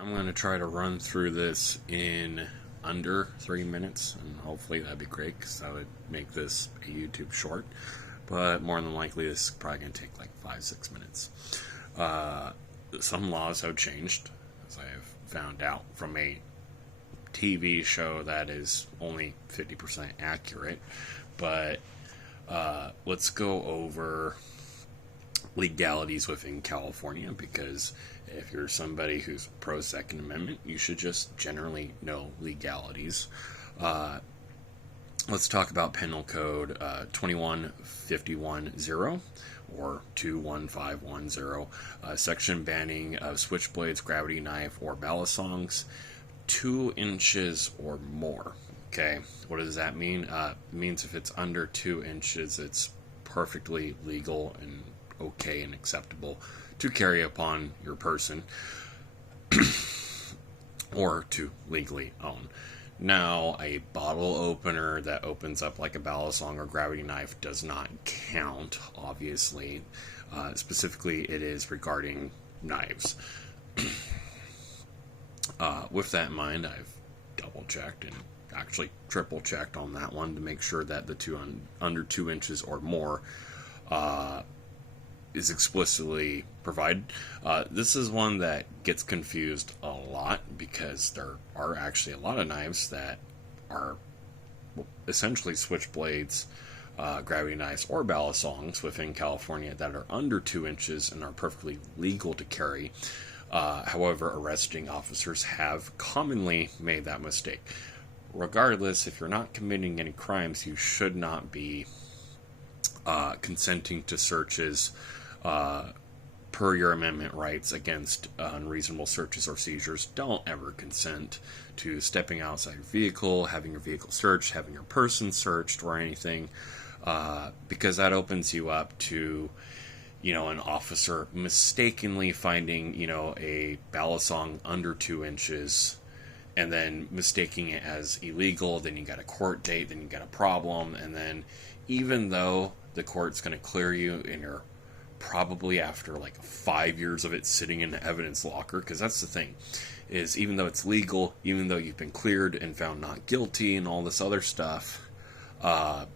I'm going to try to run through this in under 3 minutes, and hopefully that'd be great because that would make this a YouTube short. But more than likely, this is probably going to take like 5-6 minutes. Some laws have changed, as I have found out from a TV show that is only 50% accurate. But let's go over legalities within California, because if you're somebody who's pro Second Amendment, you should just generally know legalities. Let's talk about Penal Code 21510 or 21510, section banning of switchblades, gravity knife, or balisongs 2 inches or more. Okay, what does that mean? It means if it's under 2 inches, it's perfectly legal and okay and acceptable to carry upon your person or to legally own. Now, a bottle opener that opens up like a balisong or gravity knife does not count, obviously. Specifically, it is regarding knives. With that in mind, I've double-checked and actually triple-checked on that one to make sure that the under 2 inches or more is explicitly provided. This is one that gets confused a lot because there are actually a lot of knives that are essentially switchblades, gravity knives, or balisongs within California that are under 2 inches and are perfectly legal to carry. However, arresting officers have commonly made that mistake. Regardless, if you're not committing any crimes, you should not be consenting to searches per your amendment rights against unreasonable searches or seizures. Don't ever consent to stepping outside your vehicle, having your vehicle searched, having your person searched, or anything, because that opens you up to, an officer mistakenly finding, a balisong under 2 inches and then mistaking it as illegal. Then you got a court date, then you got a problem, and then even though the court's going to clear you and you're probably after like 5 years of it sitting in the evidence locker, because that's the thing, is even though it's legal, even though you've been cleared and found not guilty and all this other stuff, that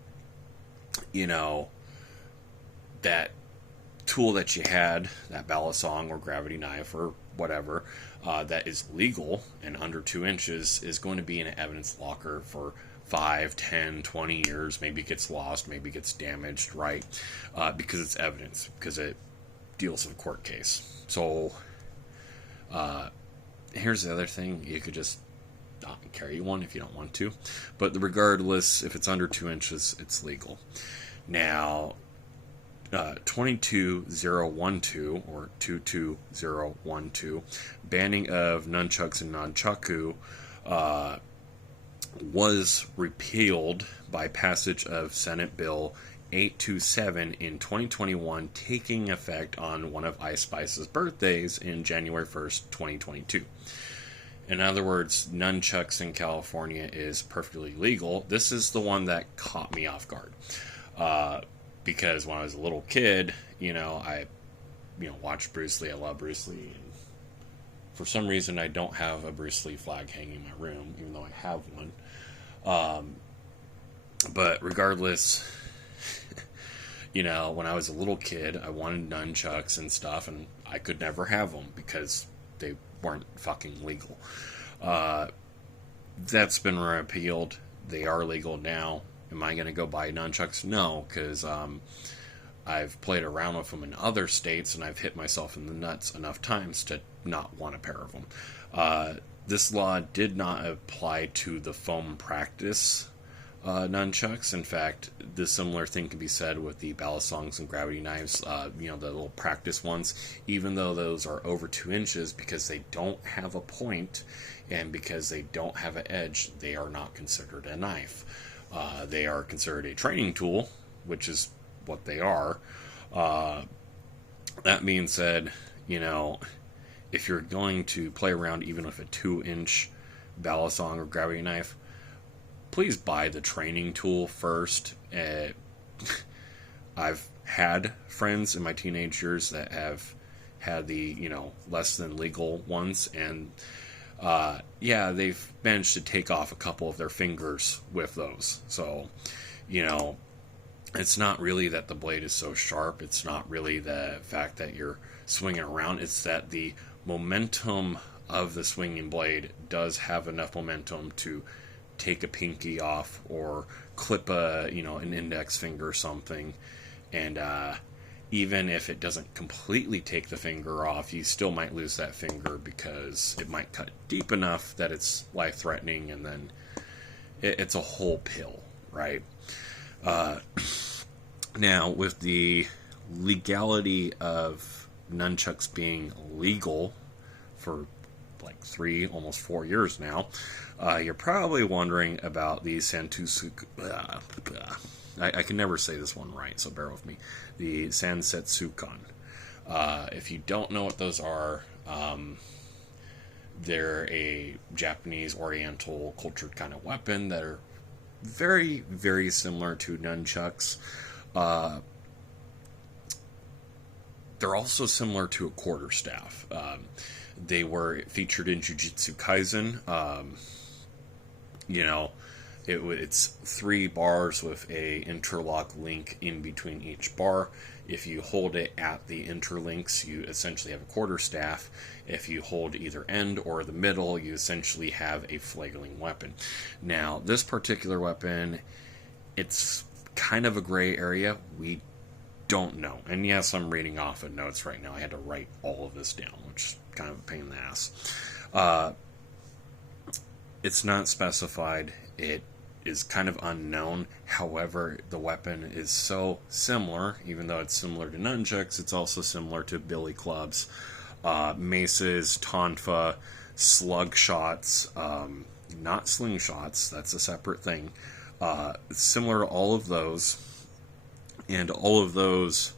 tool that you had, that balisong or gravity knife or whatever, that is legal and under 2 inches is going to be in an evidence locker for 5, 10, 20 years. Maybe it gets lost, maybe it gets damaged, right? Because it's evidence, because it deals with a court case. So, here's the other thing. You could just not carry one if you don't want to. But regardless, if it's under 2 inches, it's legal. Now, 22012 or 22012, banning of nunchucks and nunchaku, was repealed by passage of Senate Bill 827 in 2021, taking effect on one of Ice Spice's birthdays in January 1st, 2022. In other words, nunchucks in California is perfectly legal. This is the one that caught me off guard. Because when I was a little kid, I watched Bruce Lee. I love Bruce Lee. And for some reason, I don't have a Bruce Lee flag hanging in my room, even though I have one. But regardless, when I was a little kid, I wanted nunchucks and stuff, and I could never have them because they weren't fucking legal. That's been repealed. They are legal now. Am I going to go buy nunchucks? No, because I've played around with them in other states, and I've hit myself in the nuts enough times to not want a pair of them. This law did not apply to the foam practice nunchucks. In fact, the similar thing can be said with the balisongs and gravity knives, the little practice ones, even though those are over 2 inches, because they don't have a point and because they don't have an edge, they are not considered a knife. They are considered a training tool, which is what they are. That being said, if you're going to play around even with a 2-inch balisong or gravity knife, please buy the training tool first. I've had friends in my teenage years that have had the, less than legal ones, and they've managed to take off a couple of their fingers with those. So, it's not really that the blade is so sharp. It's not really the fact that you're swinging around. It's that the momentum of the swinging blade does have enough momentum to take a pinky off or clip an index finger or something. And even if it doesn't completely take the finger off, you still might lose that finger because it might cut deep enough that it's life-threatening, and then it's a whole pill, right? Now, with the legality of nunchucks being legal for like 3, almost 4 years now, you're probably wondering about the I can never say this one right, so bear with me. The Sansetsukan. If you don't know what those are, they're a Japanese Oriental cultured kind of weapon that are very, very similar to nunchucks. They're also similar to a quarterstaff. They were featured in Jujutsu Kaisen. It's 3 bars with a interlock link in between each bar. If you hold it at the interlinks, you essentially have a quarterstaff. If you hold either end or the middle, you essentially have a flailing weapon. Now, this particular weapon, it's kind of a gray area. We don't know. And yes, I'm reading off of notes right now. I had to write all of this down, which is kind of a pain in the ass. It's not specified. It is kind of unknown. However, the weapon is so similar. Even though it's similar to nunchucks, it's also similar to billy clubs, maces, tonfa, slug shots, not slingshots. That's a separate thing. Similar to all of those, and all of those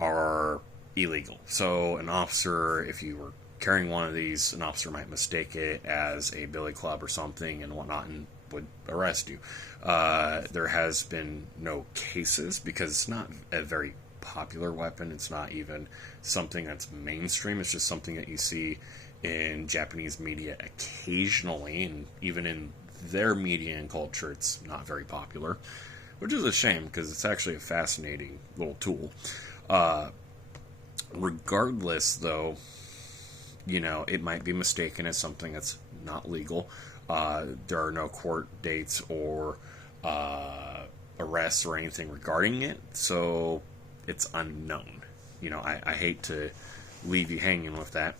are illegal. So an officer, if you were carrying one of these, an officer might mistake it as a billy club or something and whatnot and would arrest you. There has been no cases because it's not a very popular weapon. It's not even something that's mainstream. It's just something that you see in Japanese media occasionally, and even in their media and culture, it's not very popular, which is a shame because it's actually a fascinating little tool. Regardless, though, it might be mistaken as something that's not legal. There are no court dates or arrests or anything regarding it, so it's unknown. I hate to leave you hanging with that.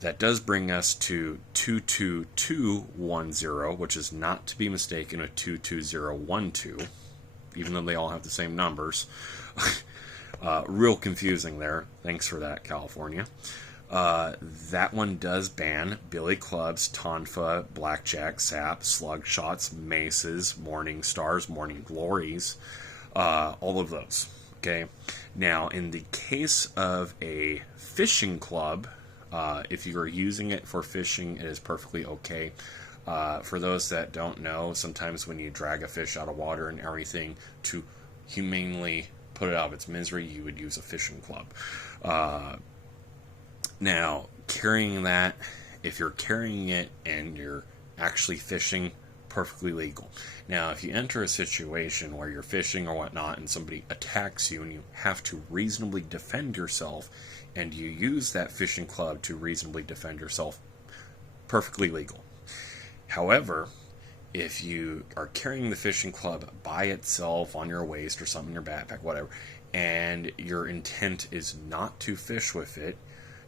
That does bring us to 22210, which is not to be mistaken with 22012, even though they all have the same numbers. Real confusing there. Thanks for that, California. That one does ban billy clubs, tonfa, blackjack, sap, slug shots, maces, morning stars, morning glories, all of those. Okay. Now, in the case of a fishing club, if you are using it for fishing, it is perfectly okay. For those that don't know, sometimes when you drag a fish out of water and everything to humanely put it out of its misery, you would use a fishing club. Now, carrying that, if you're carrying it and you're actually fishing, perfectly legal. Now, if you enter a situation where you're fishing or whatnot and somebody attacks you and you have to reasonably defend yourself and you use that fishing club to reasonably defend yourself, perfectly legal. However, if you are carrying the fishing club by itself on your waist or something in your backpack, whatever, and your intent is not to fish with it,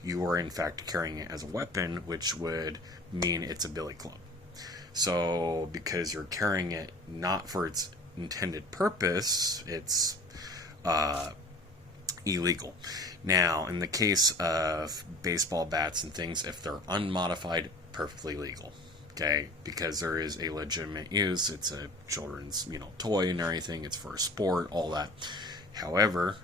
you are in fact carrying it as a weapon, which would mean it's a billy club. So, because you're carrying it not for its intended purpose, it's illegal. Now, in the case of baseball bats and things, if they're unmodified, perfectly legal. Okay, because there is a legitimate use. It's a children's, toy and everything. It's for a sport, all that. However,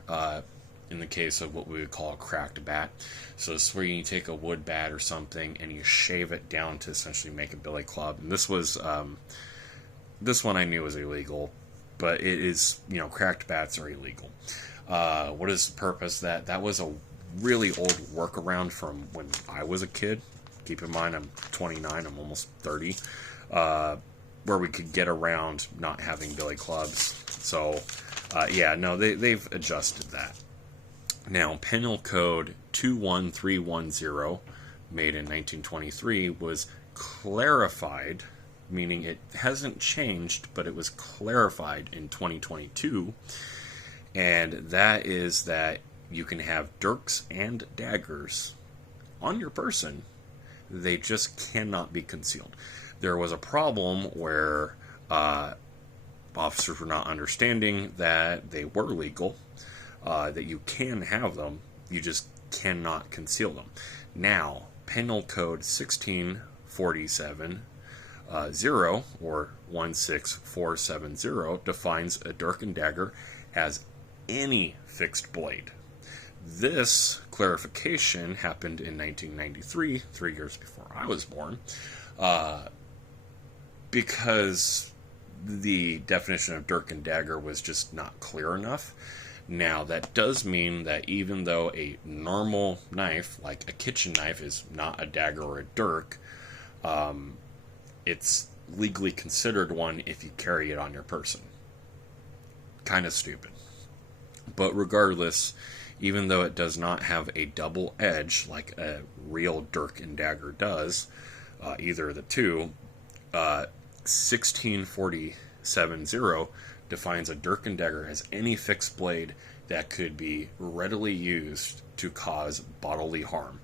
in the case of what we would call a cracked bat, so it's where you take a wood bat or something and you shave it down to essentially make a billy club. And this was, this one I knew was illegal, but it is, cracked bats are illegal. What is the purpose? That was a really old workaround from when I was a kid. Keep in mind, I'm 29, I'm almost 30, where we could get around not having billy clubs. So, they've adjusted that. Now, Penal Code 21310, made in 1923, was clarified, meaning it hasn't changed, but it was clarified in 2022, and that is that you can have dirks and daggers on your person. They just cannot be concealed. There was a problem where officers were not understanding that they were legal, that you can have them, you just cannot conceal them. Now, Penal Code 1647 0 or 16470 defines a dirk and dagger as any fixed blade. This clarification happened in 1993, 3 years before I was born, because the definition of dirk and dagger was just not clear enough. Now, that does mean that even though a normal knife, like a kitchen knife, is not a dagger or a dirk, it's legally considered one if you carry it on your person. Kind of stupid. But regardless, even though it does not have a double edge like a real dirk and dagger does, either of the two, 16470 defines a dirk and dagger as any fixed blade that could be readily used to cause bodily harm.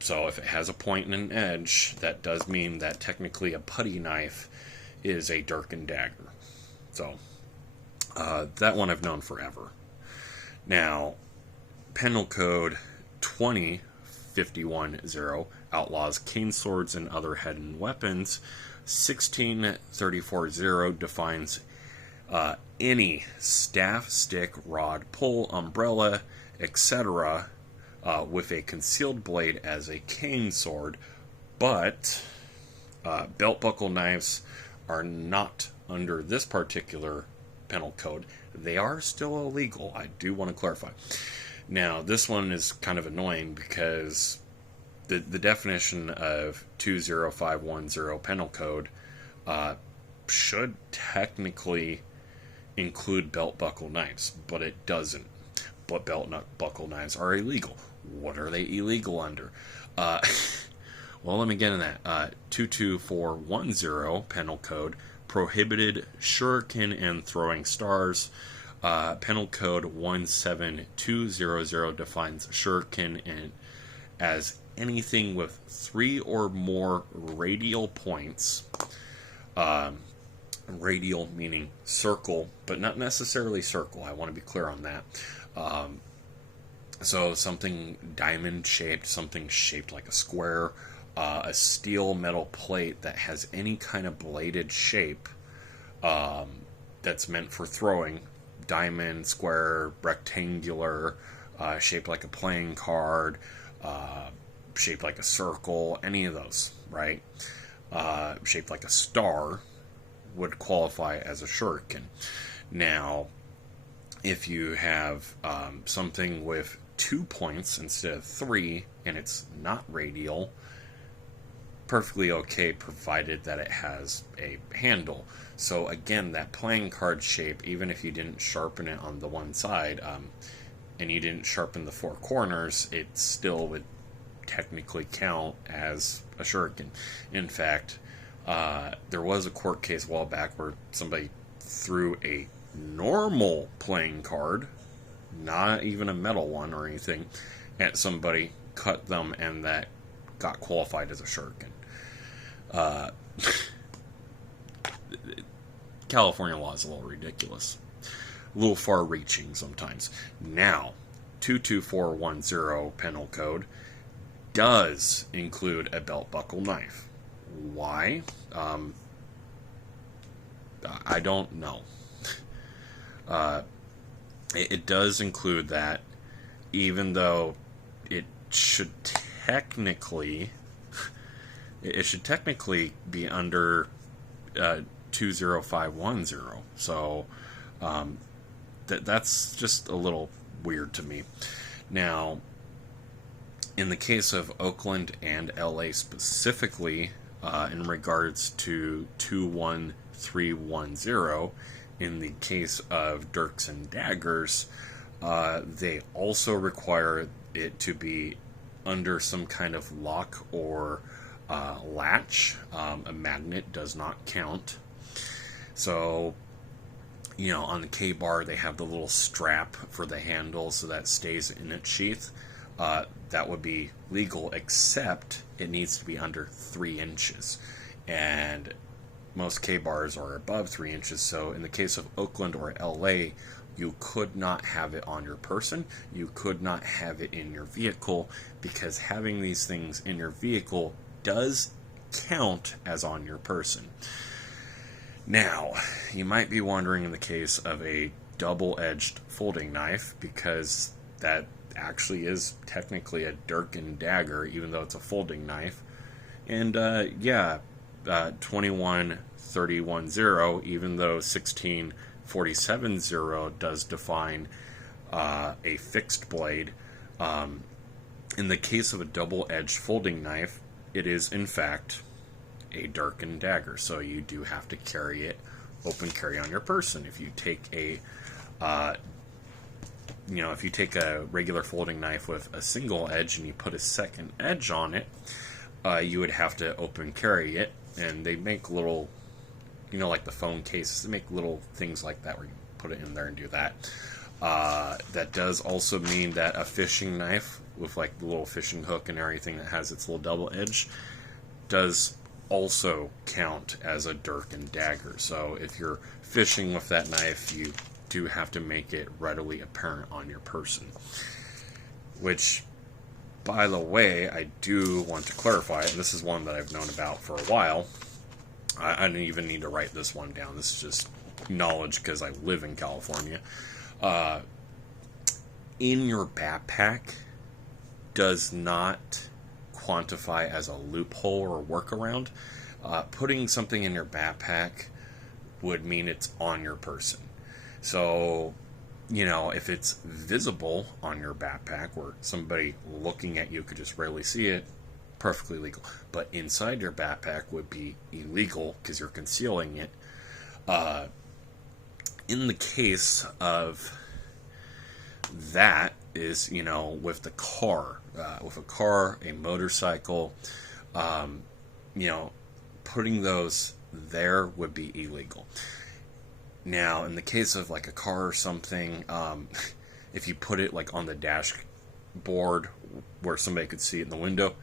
So if it has a point and an edge, that does mean that technically a putty knife is a dirk and dagger. So that one I've known forever. Now, Penal Code 20510 outlaws cane swords and other hidden weapons. 16340 defines any staff, stick, rod, pole, umbrella, etc. With a concealed blade as a cane sword, but belt buckle knives are not under this particular penal code. They are still illegal. I do want to clarify. Now, this one is kind of annoying because the definition of 20510 penal code should technically include belt buckle knives, but it doesn't. But belt buckle knives are illegal. What are they illegal under? Well, let me get in that. 22410 penal code prohibited shuriken and throwing stars. Penal code 17200 defines shuriken as anything with 3 or more radial points. Radial meaning circle, but not necessarily circle. I want to be clear on that. So something diamond shaped, something shaped like a square, a steel metal plate that has any kind of bladed shape that's meant for throwing. Diamond, square, rectangular, shaped like a playing card, shaped like a circle, any of those, right? Shaped like a star would qualify as a shuriken. Now, if you have something with 2 points instead of 3, and it's not radial, perfectly okay, provided that it has a handle. So again, that playing card shape, even if you didn't sharpen it on the one side, and you didn't sharpen the 4 corners, it still would technically count as a shuriken. In fact, there was a court case a while back where somebody threw a normal playing card, not even a metal one or anything, at somebody, cut them, and that got qualified as a shuriken. California law is a little ridiculous. A little far-reaching sometimes. Now, 22410 penal code does include a belt buckle knife. Why? I don't know. It does include that, even though it should technically be under 20510. So that's just a little weird to me. Now, in the case of Oakland and LA specifically, in regards to 21310, in the case of dirks and daggers, they also require it to be under some kind of lock or latch. A magnet does not count. So, on the K-bar, they have the little strap for the handle so that stays in its sheath. That would be legal, except it needs to be under 3 inches. And most K-bars are above 3 inches, so in the case of Oakland or LA, you could not have it on your person. You could not have it in your vehicle, because having these things in your vehicle does count as on your person. Now, you might be wondering in the case of a double-edged folding knife, because that actually is technically a dirk and dagger, even though it's a folding knife. And 21310, even though 16470 does define a fixed blade, in the case of a double-edged folding knife, it is in fact a dirk and dagger. So you do have to carry it open carry on your person. If you take a regular folding knife with a single edge and you put a second edge on it, you would have to open carry it. And they make little, like the phone cases, they make little things like that where you put it in there and do that. That does also mean that a fishing knife with like the little fishing hook and everything that has its little double edge does also count as a dirk and dagger. So if you're fishing with that knife, you do have to make it readily apparent on your person. Which, by the way, I do want to clarify, and this is one that I've known about for a while. I don't even need to write this one down. This is just knowledge because I live in California. In your backpack does not quantify as a loophole or a workaround. Putting something in your backpack would mean it's on your person. So, if it's visible on your backpack where somebody looking at you could just rarely see it, perfectly legal. But inside your backpack would be illegal because you're concealing it. In the case of that is, with the car, with a car, a motorcycle, putting those there would be illegal. Now, in the case of like a car or something, if you put it like on the dashboard where somebody could see it in the window,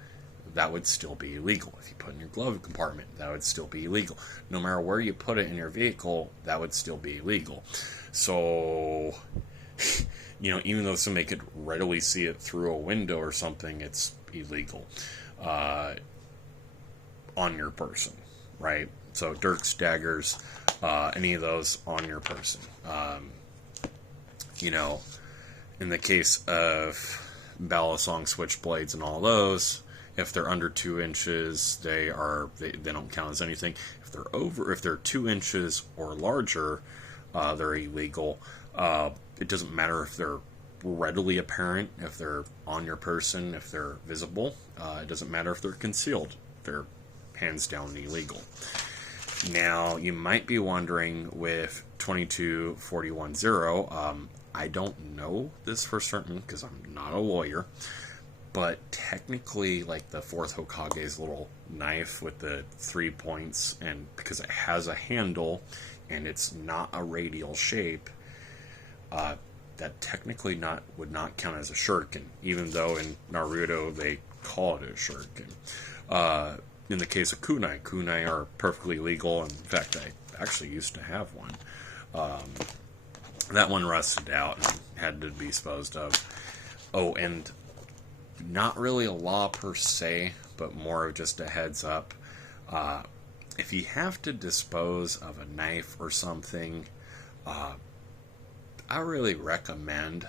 that would still be illegal. If you put it in your glove compartment, that would still be illegal. No matter where you put it in your vehicle, that would still be illegal. So, even though somebody could readily see it through a window or something, it's illegal on your person, right? So dirks, daggers, any of those on your person. In the case of balisong switchblades and all those, if they're under 2 inches, they don't count as anything. If they're 2 inches or larger, they're illegal. It doesn't matter if they're readily apparent, if they're on your person, if they're visible. It doesn't matter if they're concealed. They're hands down illegal. Now, you might be wondering with 22410, I don't know this for certain because I'm not a lawyer, but technically, like the fourth Hokage's little knife with the 3 points, and because it has a handle and it's not a radial shape, that technically would not count as a shuriken, even though in Naruto they call it a shuriken. In the case of kunai are perfectly legal. In fact, I actually used to have one. That one rusted out and had to be disposed of. Oh, and not really a law per se, but more of just a heads up. If you have to dispose of a knife or something, I really recommend,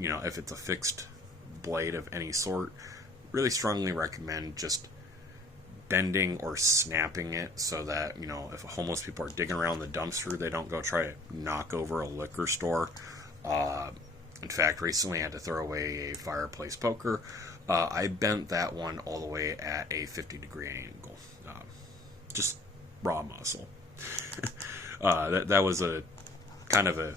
if it's a fixed blade of any sort, really strongly recommend just bending or snapping it so that, if homeless people are digging around the dumpster, they don't go try to knock over a liquor store. In fact, recently I had to throw away a fireplace poker. I bent that one all the way at a 50-degree angle. Just raw muscle. That was a kind of a,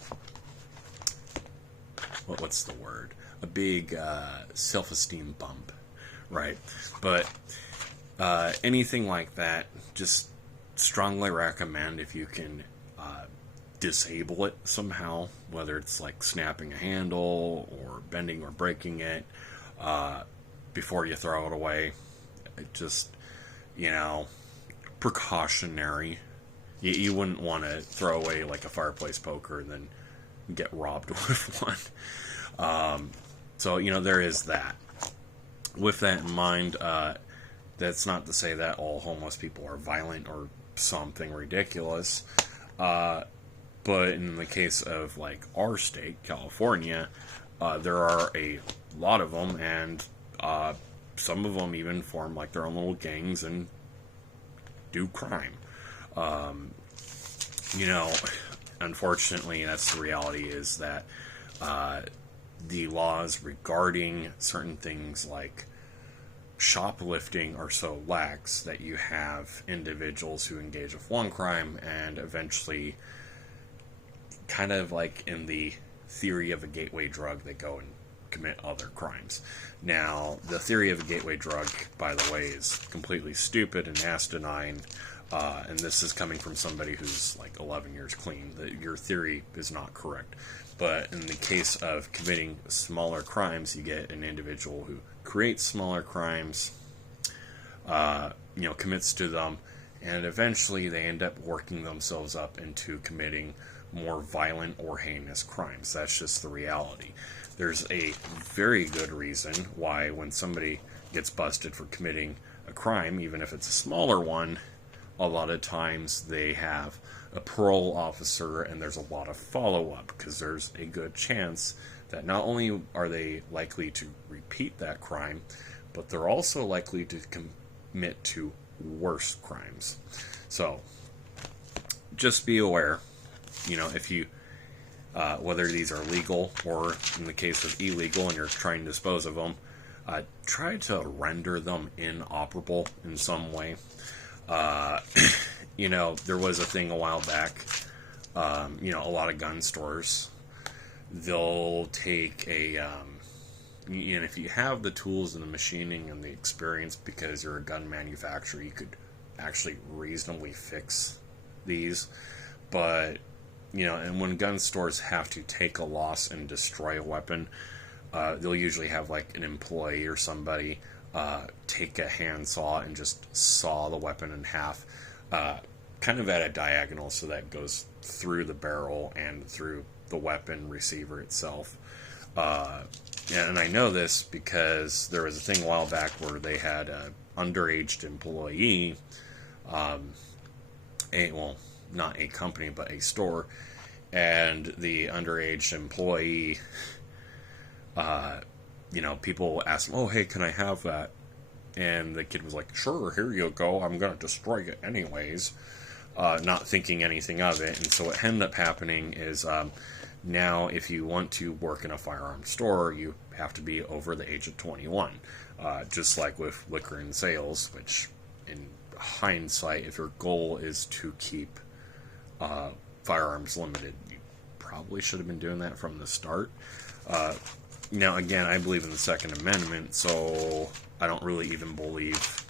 what's the word? A big self-esteem bump, right? But anything like that, just strongly recommend if you can disable it somehow, whether it's like snapping a handle or bending or breaking it, before you throw it away. It just, precautionary. You wouldn't want to throw away like a fireplace poker and then get robbed with one. So, there is that. With that in mind, that's not to say that all homeless people are violent or something ridiculous. But in the case of like our state, California, there are a lot of them, and some of them even form like their own little gangs and do crime. Unfortunately, that's the reality, is that the laws regarding certain things like shoplifting are so lax that you have individuals who engage with one crime and eventually, kind of like in the theory of a gateway drug, they go and commit other crimes. Now, the theory of a gateway drug, by the way, is completely stupid and asinine, and this is coming from somebody who's like 11 years clean. Your theory is not correct. But in the case of committing smaller crimes, you get an individual who creates smaller crimes, commits to them, and eventually they end up working themselves up into committing more violent or heinous crimes. That's just the reality. There's a very good reason why when somebody gets busted for committing a crime, even if it's a smaller one, a lot of times they have a parole officer and there's a lot of follow-up, because there's a good chance that not only are they likely to repeat that crime, but they're also likely to commit to worse crimes. So just be aware, if you whether these are legal or in the case of illegal and you're trying to dispose of them, try to render them inoperable in some way. There was a thing a while back, a lot of gun stores, they'll take and if you have the tools and the machining and the experience, because you're a gun manufacturer, you could actually reasonably fix these. But, and when gun stores have to take a loss and destroy a weapon, they'll usually have like an employee or somebody take a handsaw and just saw the weapon in half, kind of at a diagonal, so that goes through the barrel and through the weapon receiver itself. And I know this because there was a thing a while back where they had an underage employee, not a company, but a store, and the underage employee, people asked him, "Oh, hey, can I have that?" And the kid was like, "Sure, here you go, I'm going to destroy it anyways," not thinking anything of it. And so what ended up happening is, now if you want to work in a firearm store, you have to be over the age of 21, just like with liquor and sales, which in hindsight, if your goal is to keep firearms limited, you probably should have been doing that from the start. Now, again, I believe in the Second Amendment, so I don't really even believe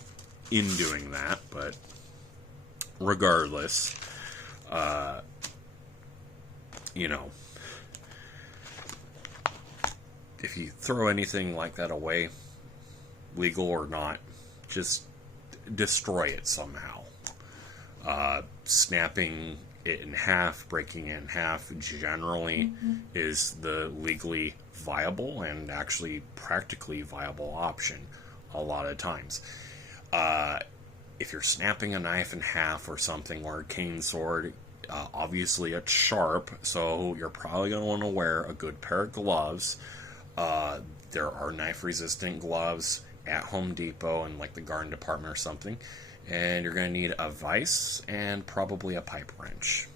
in doing that, but regardless, if you throw anything like that away, legal or not, just destroy it somehow. Snapping it in half, breaking it in half, generally is the legally viable and actually practically viable option a lot of times. If you're snapping a knife in half or something, or a cane sword, obviously it's sharp, so you're probably going to want to wear a good pair of gloves. There are knife-resistant gloves at Home Depot and like the garden department or something. And you're going to need a vise and probably a pipe wrench.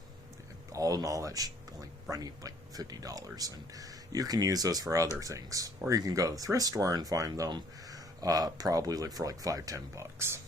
All in all, that should only run you like $50. And, you can use those for other things. Or you can go to the thrift store and find them, probably like for like $5-10.